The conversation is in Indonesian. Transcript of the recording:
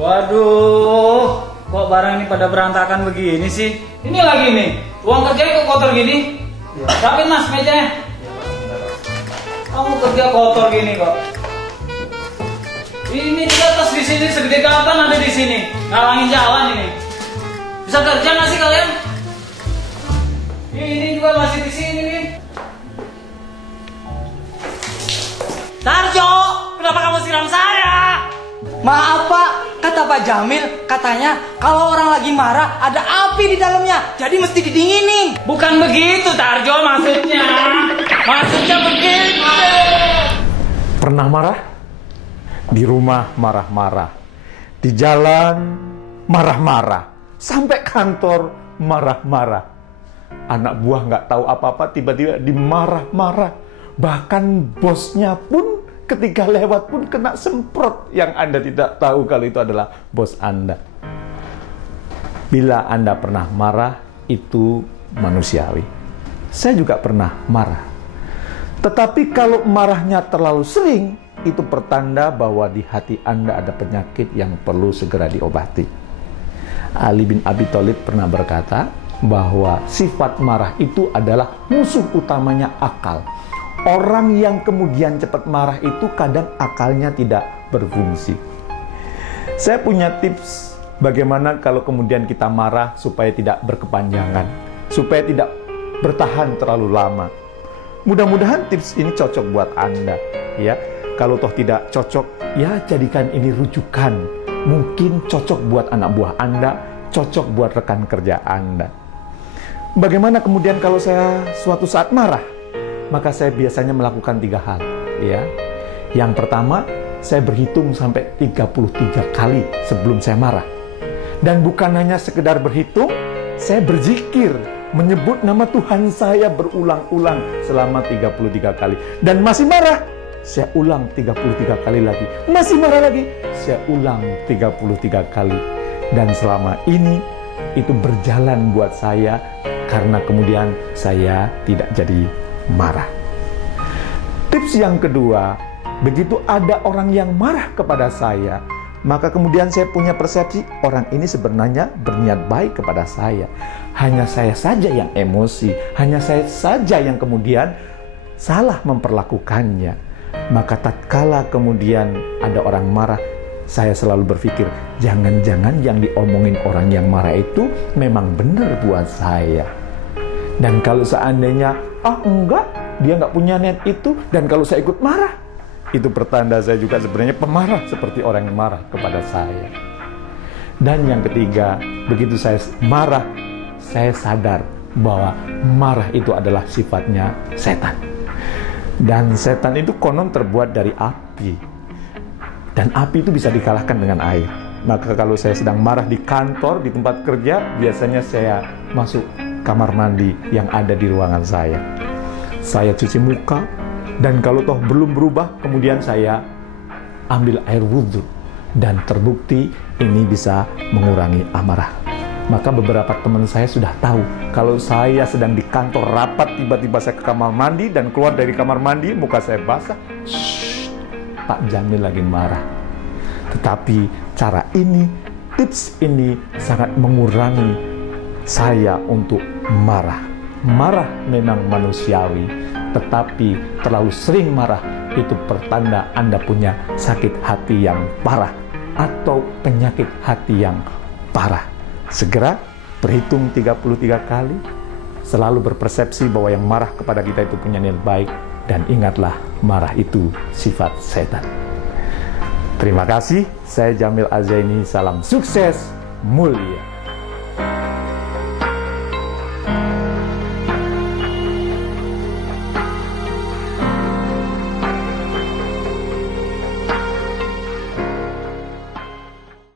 Waduh, kok barang ini pada berantakan begini sih? Ini lagi nih, ruang kerja kok kotor gini? Rapin mas mejanya. Kamu kerja kotor gini kok. Ini juga tas di sini segede kapan ada di sini, ngalangin jalan ini. Bisa kerja nggak sih kalian? Ini juga masih di sini nih. Tarjo, kenapa kamu siram saya? Maaf Pak, kata Pak Jamil, katanya kalau orang lagi marah ada api di dalamnya, jadi mesti didinginin. Bukan begitu Tarjo maksudnya. Maksudnya begitu. Pernah marah? Di rumah marah-marah, di jalan marah-marah, sampai kantor marah-marah. Anak buah nggak tahu apa-apa tiba-tiba dimarah-marah. Bahkan bosnya pun ketika lewat pun kena semprot yang Anda tidak tahu kalau itu adalah bos Anda. Bila Anda pernah marah, itu manusiawi. Saya juga pernah marah. Tetapi kalau marahnya terlalu sering, itu pertanda bahwa di hati Anda ada penyakit yang perlu segera diobati. Ali bin Abi Thalib pernah berkata bahwa sifat marah itu adalah musuh utamanya akal. Orang yang kemudian cepat marah itu kadang akalnya tidak berfungsi. Saya punya tips bagaimana kalau kemudian kita marah supaya tidak berkepanjangan, supaya tidak bertahan terlalu lama. Mudah-mudahan tips ini cocok buat Anda, ya. Kalau toh tidak cocok, ya jadikan ini rujukan. Mungkin cocok buat anak buah Anda, cocok buat rekan kerja Anda. Bagaimana kemudian kalau saya suatu saat marah? Maka saya biasanya melakukan 3 hal, ya. Yang pertama, saya berhitung sampai 33 kali sebelum saya marah. Dan bukan hanya sekedar berhitung, saya berzikir, menyebut nama Tuhan saya berulang-ulang selama 33 kali. Dan masih marah, saya ulang 33 kali lagi. Masih marah lagi, saya ulang 33 kali. Dan selama ini, itu berjalan buat saya, karena kemudian saya tidak jadi marah. Tips yang kedua, begitu ada orang yang marah kepada saya, maka kemudian saya punya persepsi, orang ini sebenarnya berniat baik kepada saya. Hanya saya saja yang emosi, hanya saya saja yang kemudian salah memperlakukannya. Maka tatkala kemudian ada orang marah, saya selalu berpikir, jangan-jangan yang diomongin orang yang marah itu memang benar buat saya. Dan kalau seandainya, enggak, dia nggak punya niat itu, dan kalau saya ikut marah, itu pertanda saya juga sebenarnya pemarah seperti orang yang marah kepada saya. Dan yang ketiga, begitu saya marah, saya sadar bahwa marah itu adalah sifatnya setan. Dan setan itu konon terbuat dari api. Dan api itu bisa dikalahkan dengan air. Maka kalau saya sedang marah di kantor, di tempat kerja, biasanya saya masuk kamar mandi yang ada di ruangan saya. Saya cuci muka, dan kalau toh belum berubah, kemudian saya ambil air wudhu. Dan terbukti ini bisa mengurangi amarah. Maka beberapa teman saya sudah tahu, kalau saya sedang di kantor rapat, tiba-tiba saya ke kamar mandi, dan keluar dari kamar mandi, muka saya basah. Shhh, Pak Jamil lagi marah. Tetapi cara ini, tips ini sangat mengurangi saya untuk marah. Marah memang manusiawi, tetapi terlalu sering marah itu pertanda Anda punya sakit hati yang parah atau penyakit hati yang parah. Segera berhitung 33 kali, selalu berpersepsi bahwa yang marah kepada kita itu punya niat baik, dan ingatlah, marah itu sifat setan. Terima kasih, saya Jamil Azaini, salam sukses mulia.